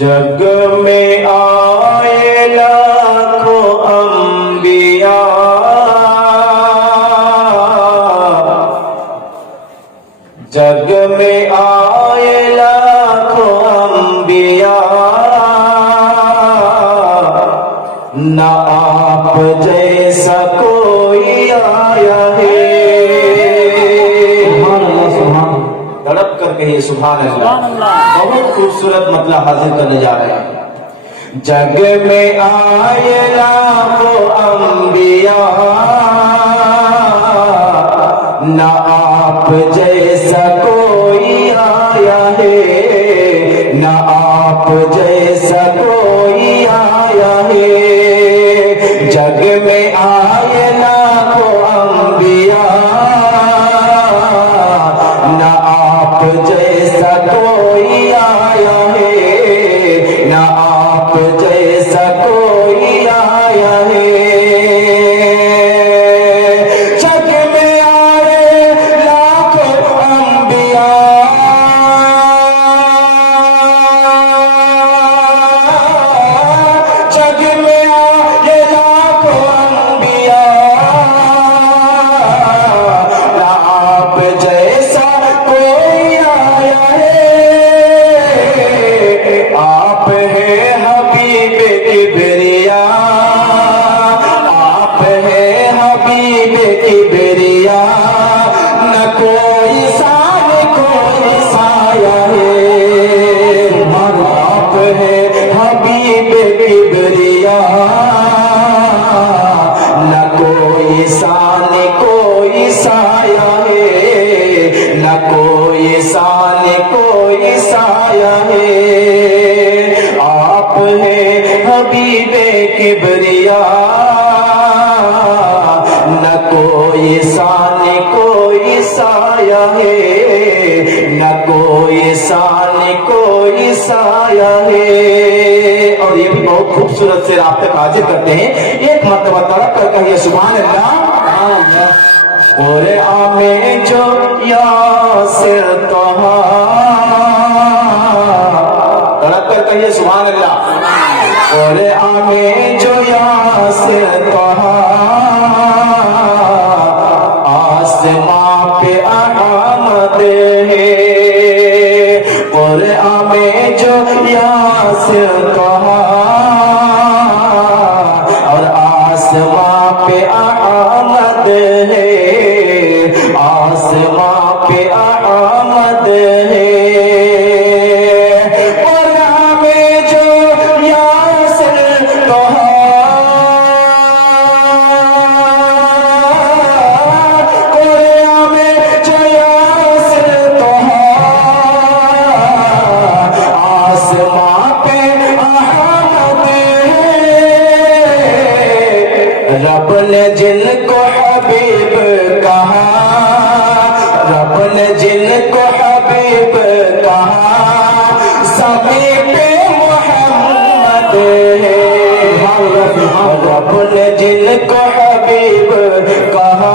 جگ میں آئے لاکھوں انبیاء، جگ میں آئے لاکھوں انبیاء، نہ آپ جیسا کوئی آیا ہے۔ سبحان اللہ، سبحان، تڑپ کر کہیے سبحان اللہ۔ بہت خوبصورت مطلب حاصل کرنے جا رہے ہیں۔ جگ میں آئے لاکھوں انبیاء، نہ آپ جیسا کوئی آیا ہے، نہ آپ جیسا کوئی آیا ہے۔ جگ میں آئے لاکھوں انبیاء، نہ آپ جیسا کوئی آیا ہے، نہ آپ جیسا کوئی آیا ہے۔ جگ میں آئے لاکھوں انبیاء، جگ میں آئے لاکھوں انبیاء، نہ آپ جیسا کوئی آیا ہے۔ آپ ہیں حبیب کبریا، آپ ہیں حبیب کبریا، نہ کوئی سان کوئی سایہ ہے۔ آپ ہیں حبیب کبریا، نہ کوئی سان کوئی سایہ ہے، نہ کوئی سان کوئی سایہ ہے۔ آپ ہیں حبیب کبریا، نہ کوئی سان کوئی سایہ ہے، نہ کوئی سان کوئی سایہ ہے۔ اور یہ بھی بہت خوبصورت سے آپ تک حاضر کرتے ہیں۔ ایک مرتبہ تڑپ کر کہیے سبحان اللہ۔ قرآن میں جو یاسر طہا، تڑپ کر کہیے سبحان اللہ۔ قرآن میں جو یاسر طہا، آسماں پہ احمد ہے۔ قرآن میں جو یاسر طہا، اور آسماں پہ احمد ہے، آسماں پہ احمد ہے۔ قرآن میں جو یاسر طہا، قرآن میں جو یاسر طہا، آسماں پہ احمد ہے۔ رب نے جن کو حبیب کہا، رب نے جن کو حبیب کہا، زمین پہ محمد ہے۔ رب نے جن کو حبیب کہا،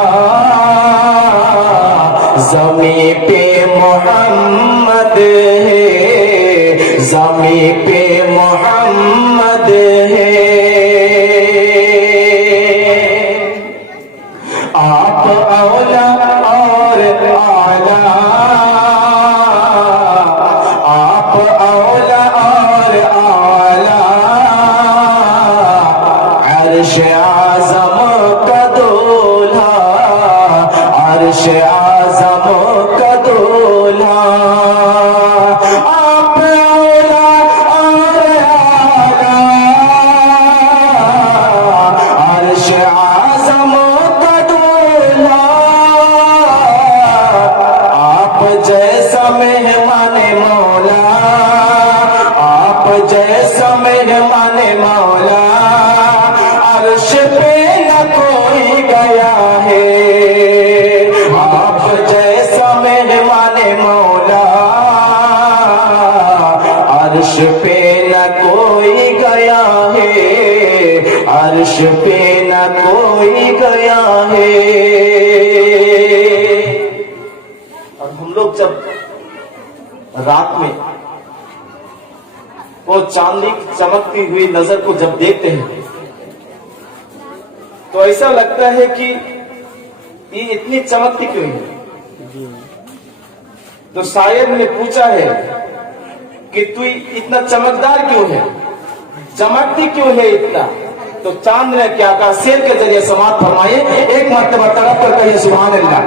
زمین پہ محمد ہے، زمین پہ محمد ہے۔ آپ اولا اور اعلیٰ، آپ اولا اور اعلیٰ، عرش اعظم کا دولہا، عرش اعظم کا دولہا۔ آپ اولا اور اعلیٰ، عرش اعظم کا دولہا۔ آپ جیسا مہمان مولا، آپ جیسا مہمان مولا، عرش پہ نہ کوئی گیا ہے۔ آپ جیسا مہمان مولا، عرش پہ نہ کوئی گیا ہے، عرش پہ نہ کوئی گیا ہے۔ اور ہم لوگ جب رات میں وہ چاندنی کی چمکتی ہوئی نظر کو جب دیکھتے ہیں تو ایسا لگتا ہے کہ یہ اتنی چمکتی کیوں ہے؟ تو شاعر نے پوچھا ہے کہ تو اتنا چمکدار کیوں ہے، چمکتی کیوں ہے اتنا؟ تو چاند نے کیا کہا، شعر کے ذریعے سماعت فرمائے، ایک مرتبہ طرف پر کہیے سبحان اللہ۔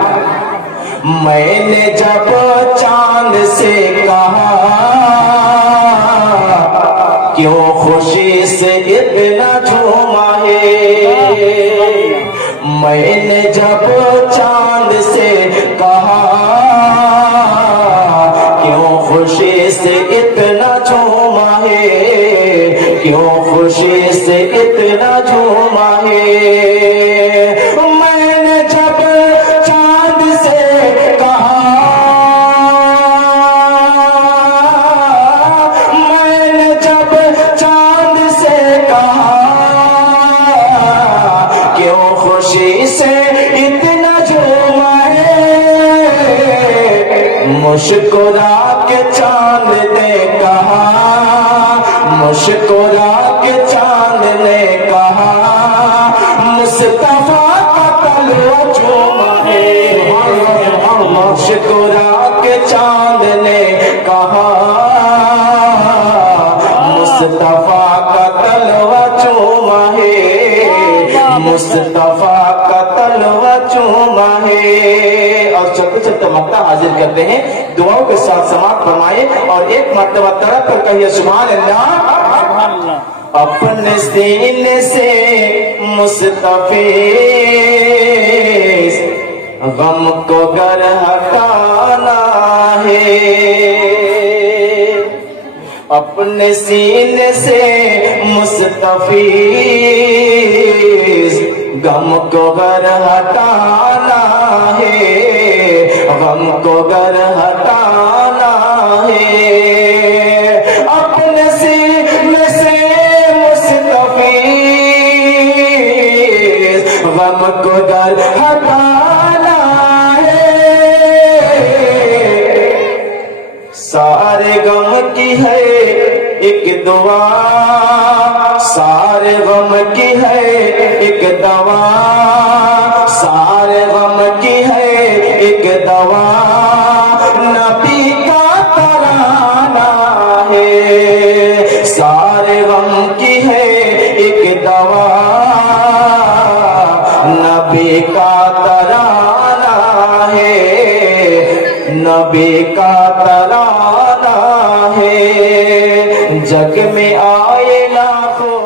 میں نے جب چاند سے کہا کیوں خوشی سے اتنا جھوما ہے، میں نے جب چاند سے کہا کیوں خوشی سے اتنا جھوما ہے، کیوں خوشی سے اتنا جھوما ہے، میں نے جب چاند سے کہا، میں نے جب چاند سے کہا کیوں خوشی سے اتنا جھوما ہے، مسکرا کے چاند نے کہا، مسکرا کے چاند نے کہا مصطفیٰ کا تلوہ جھوما ہے، مسکرا کے چاند نے کہا مصطفیٰ کا تلوہ جھوما ہے، مصطفیٰ کا تلوہ جھوما ہے۔ اور چلتے چلتے مقطع حاضر کرتے ہیں، دعاؤں کے ساتھ سماعت فرمائے اور ایک مرتبہ طرف پر کہیے سبحان اللہ۔ اپنے سینے سے مصطفی غم کو گر ہٹانا ہے، اپنے سینے سے مصطفی غم کو گر ہٹانا ہے، غم کو گر ہٹانا ہے، اپنے سینے سے مصطفی غم کو گر ہٹانا ہے، سارے غم کی ہے ایک دعا، سارے غم کی ہے ایک دوا، سارے غم کی ہے ایک دوا، نبی کا ترانہ ہے، سارے غم کی ہے ایک دوا، نبی کا ترانہ ہے، نبی کا ترانہ ہے، جگ میں آئے لاکھوں